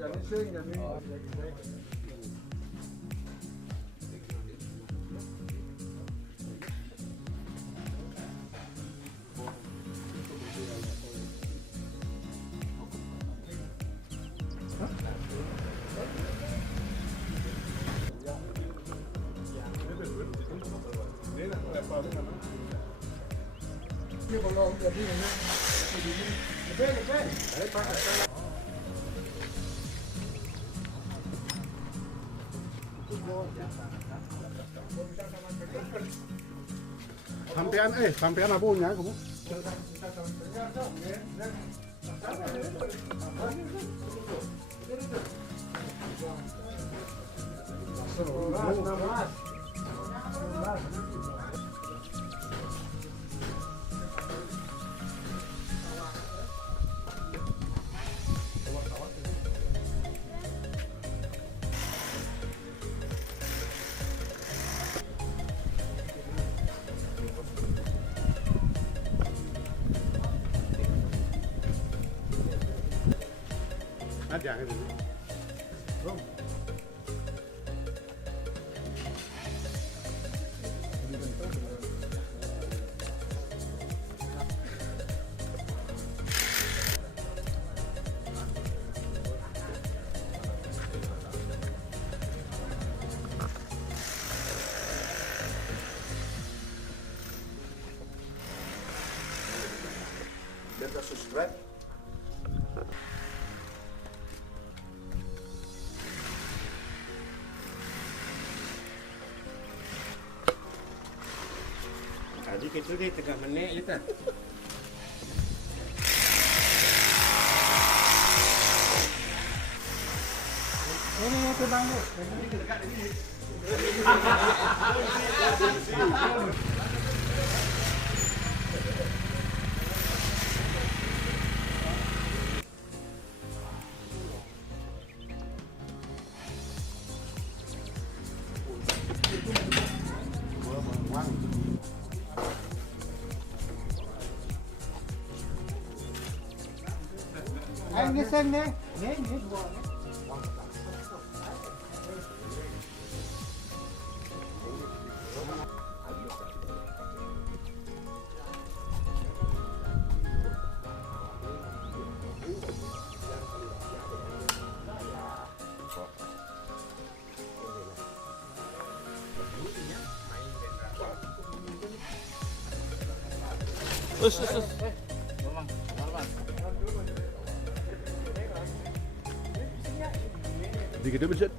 Jangan sing, jangan. Sampean abunya kamu. Aja gitu. Kita subscribe. Tadi kita dia tengah menek je kan. Ini terbang tu. Ini dekat ni. Anh cái xanh đấy, nhé nhé vừa nhé. Di gede beset.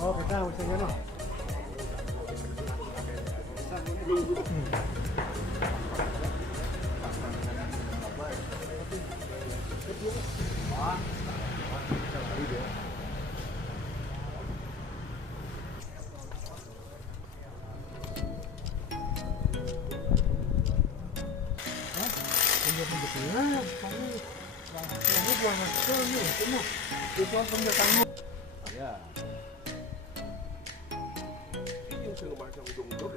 Oh, kita macam mana? Ya. Ini saya macam hidung dor.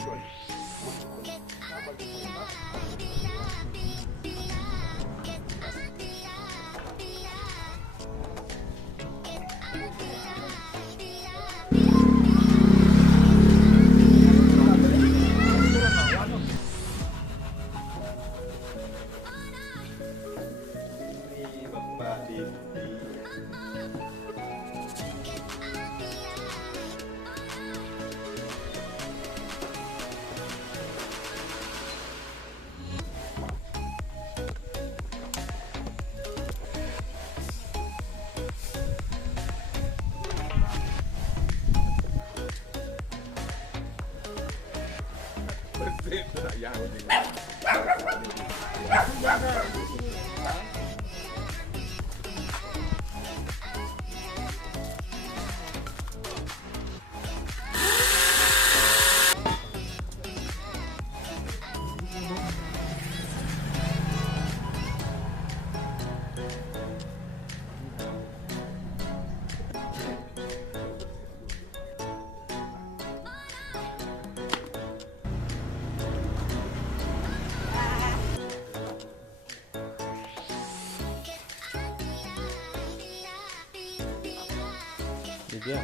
dia.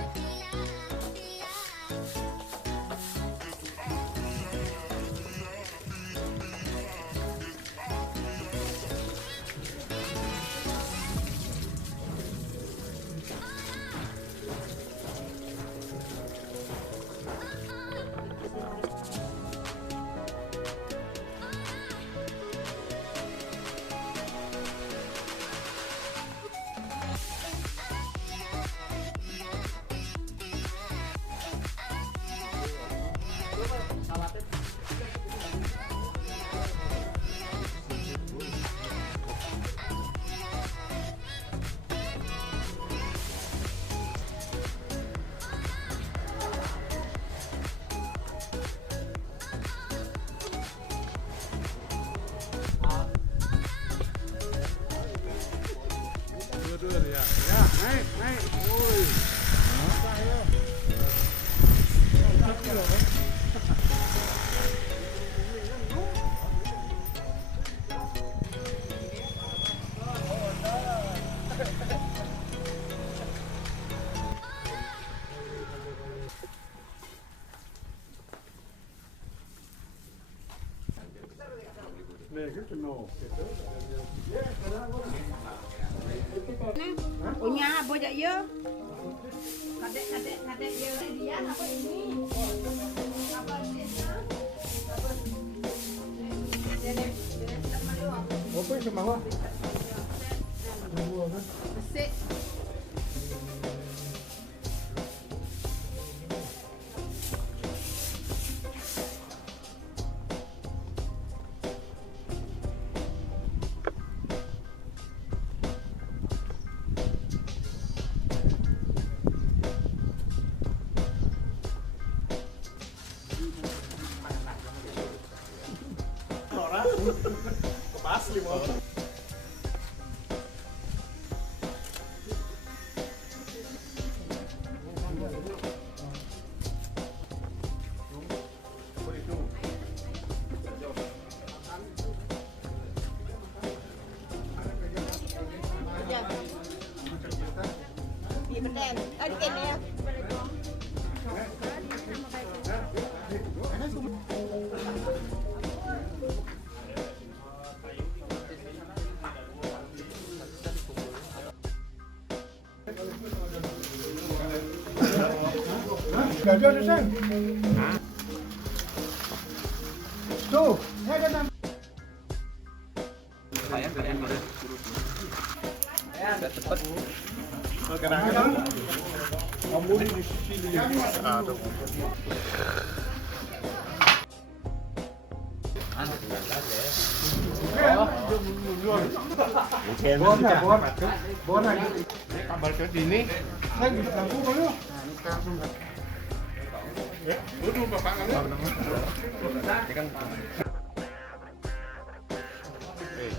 Ya, naik, naik. Woi. Nih, gitu no. Punya bojak ya. Kadek ya dia apa ini? Apa ini? Apa itu mawar? Besik. Asli mau. Di benden. Tadi kene ya. Gajah ada sen. Tuh, ada enam. Kabar ke sini. Saya bisa lampu kalau. Dulu bapak kan.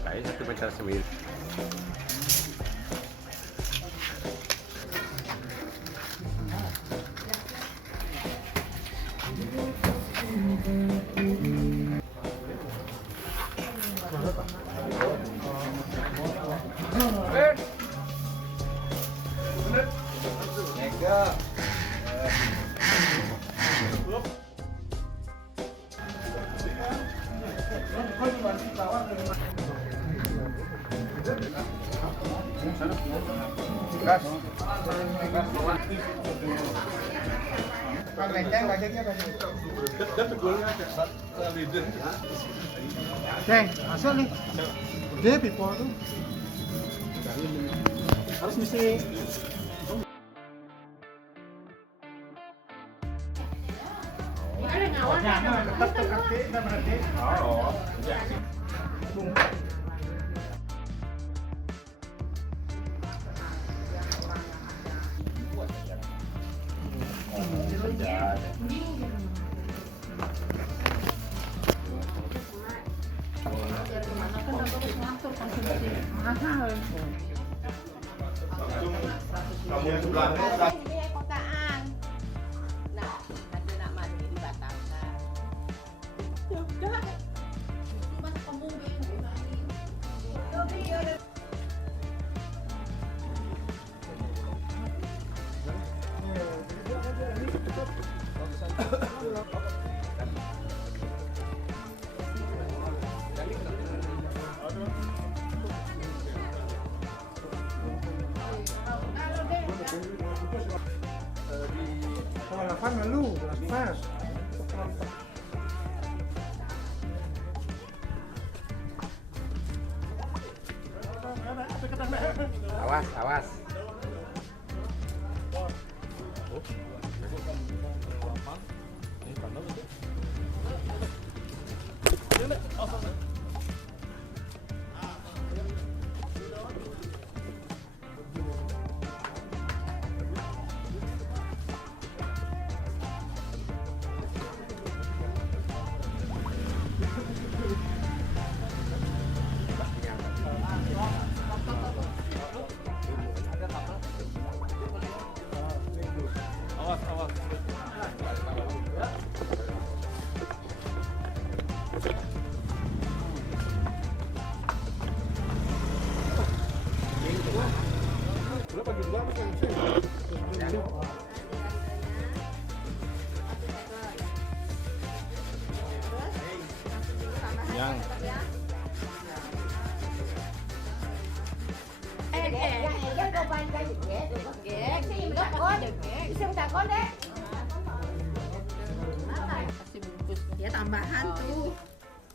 Kayak 1 meter semir. Ceng, asal nih. Dia people tuh. Harus mesti tetap terkaki dan berarti. Oh, ya. Kamu yang sebelahnya. Ini kotaan. Nah, nanti nak mandi dibatalkan. Juga. Cuma kamu yang mandi. Tapi ya. Kalau 8 lalu, 8. Awas, awas. Yang Kasih bungkus. Ya tambahan tuh.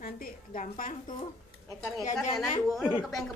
Nanti gampang tuh. Ekar-ekar Jajannya. enak dua, lu kepengen